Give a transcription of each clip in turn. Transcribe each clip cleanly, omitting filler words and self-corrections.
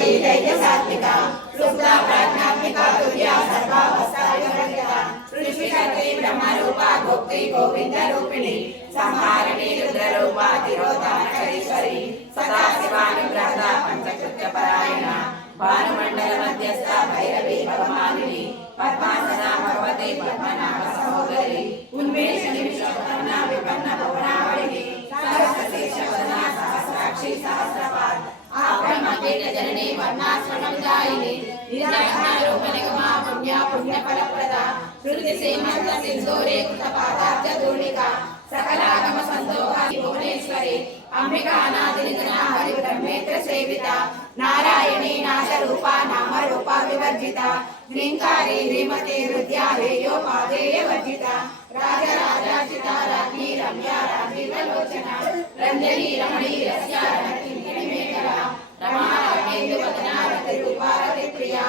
सात्विका शुक्ला प्राज्ञात्मिका तुर्या सर्वावस्थायुरंगिता ऋषिशक्ति ब्रह्मरूपा गोप्ति गोविंद रूपिणी संहारिणी रुद्ररूपा तिरोधानकरीश्वरी सदाशिवानुग्रहदा पंचकृत्यपरायणा भानुमंडल मध्यस्थ भैरवी भवमालिनी पद्मासना भगवती पद्मनाभ सहोदरी उन्मेषणी विश्वकर्मा विपन्न भुवनावलिनी सहस्रशीर्षवदना सहस्राक्षी सहस्रपाद आपणमकेट जननी वर्णाश्रमं दायिनी निराज्ञारूपनिगमा पुण्या पुण्यफलप्रदा श्रुति सीमंत सिंधूरे कृतपादाब्ज धूलिका सकलागम संतोषी भुवनेश्वरी अंबिका अनादिनिधना हरि ब्रह्मेत्र सेविता नारायणी नाशरूपा नामरूपा विवर्जिता ह्रींकारी ह्रीमती हृद्या हेयोपादेय वर्जिता राजराजार्चिता राज्ञी रम्या राजीवलोचना रंजनी रमणी रस्या रणकिंकिणी मेखला रमा रमेन्दुवदना रतिरूपा रतिप्रिया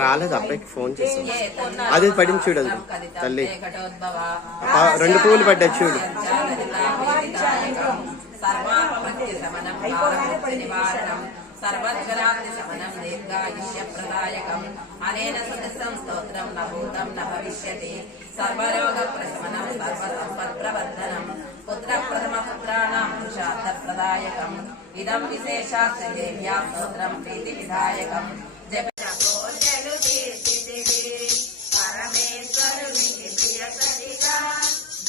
రాలేదు అబ్బాయికి ఫోన్ చేసాను అది పడింది చూడదు తల్లి రెండు పువ్వులు పడ్డాయి చూడు सर्वज्ञरान्ति समनं दीर्घायुष्यप्रदायकम् अनेन सदस्यं स्तोत्रं न भूतं न भविष्यति सर्वरोगप्रशमनं सर्वसम्पत्प्रवर्धनं पुत्रप्रथमपुत्राणां पुरुषार्थप्रदायकम् इदं विशेषात् श्रीदेव्याः स्तोत्रं प्रीतिविधायकम् परमेश्वरुनिधि प्रियसरिता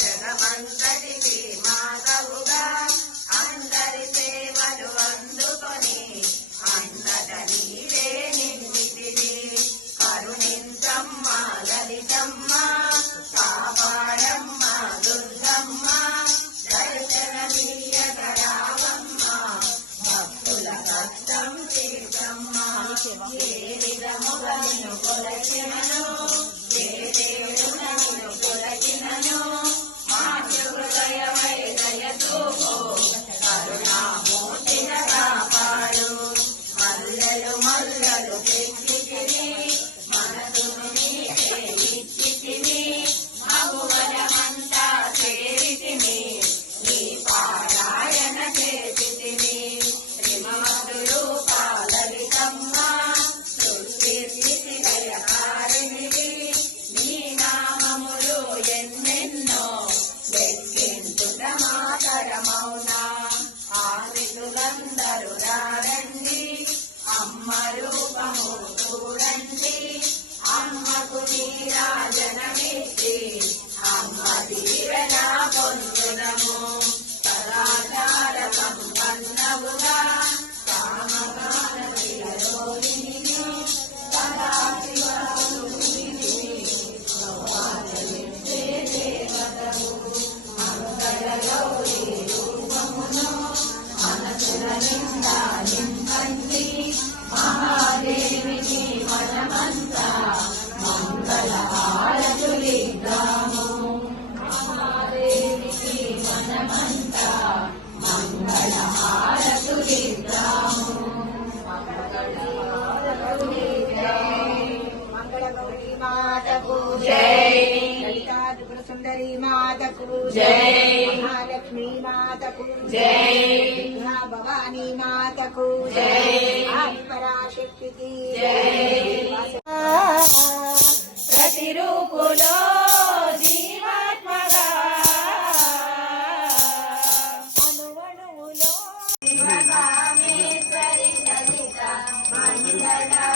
जगमन्तटिके माधवुगा అందరి సేవలు అందుకొని అంతట నీవే నిన్నితివి కరుణించమ్మ లలితమ్మ కాపాడమ్మ దుర్గమ్మ దర్శనమీయగరావమ్మ భక్తుల కష్టం తీర్చమ్మ ఏ విధముగా నిన్ను కొలచినను ఏ దేవున నిన్ను కొలచినను మా హృదయమై దయతూపో కరుణామూర్తిన కాపాడు మల్లెలు మల్లలు పెంచితివి మనసును నీకే ఇచ్చితివి మగువలమంతా చేరితివి నీ పారాయణ చేసితివి శ్రీమతులు పాలలితమ్మ సృష్టి లయకారిణివి నీ నామములు ఎన్నెన్నో వెక్కింతుట మాతరమౌనా ఆశ్రితులందరూ రారండి అమ్మ రూపము చూడండి అమ్మకు నీరాజనమిచ్చి అమ్మ దీవెన పొందునము సదాచార సంపన్నవుగా కామగాన ప్రియరోహిణి సదాశివరుణిని దేవతము మంగళగౌరీ రూపమును మనసుల నిండా నింపండి మహాదేవికి మనమంతా మంగళ హారతులిద్దాము మహాదేవికి మనమంతా మంగళ హారతులిద్దాము మంగళగౌరీ మాతకు జై सुंदरी माता को जय महालक्ष्मी माता को जय भवानी माता को जय आदि पराशक्ति की जय प्रतिरूपुलो जीवात्मगा अनुवणुलो शिवकामेश्वरी ललिता मंगलारती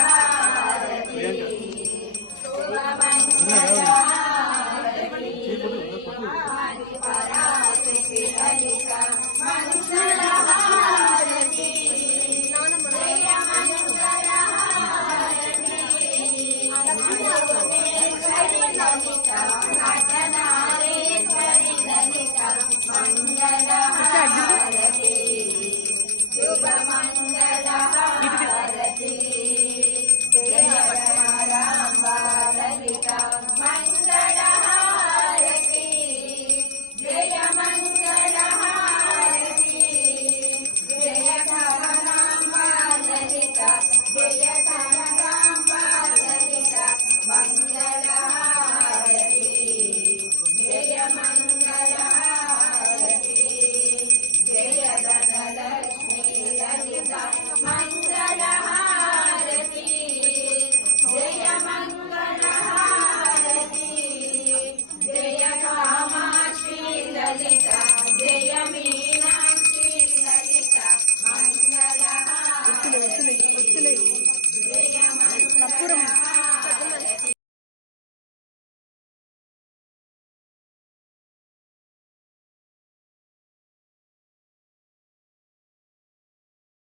వస్తుంది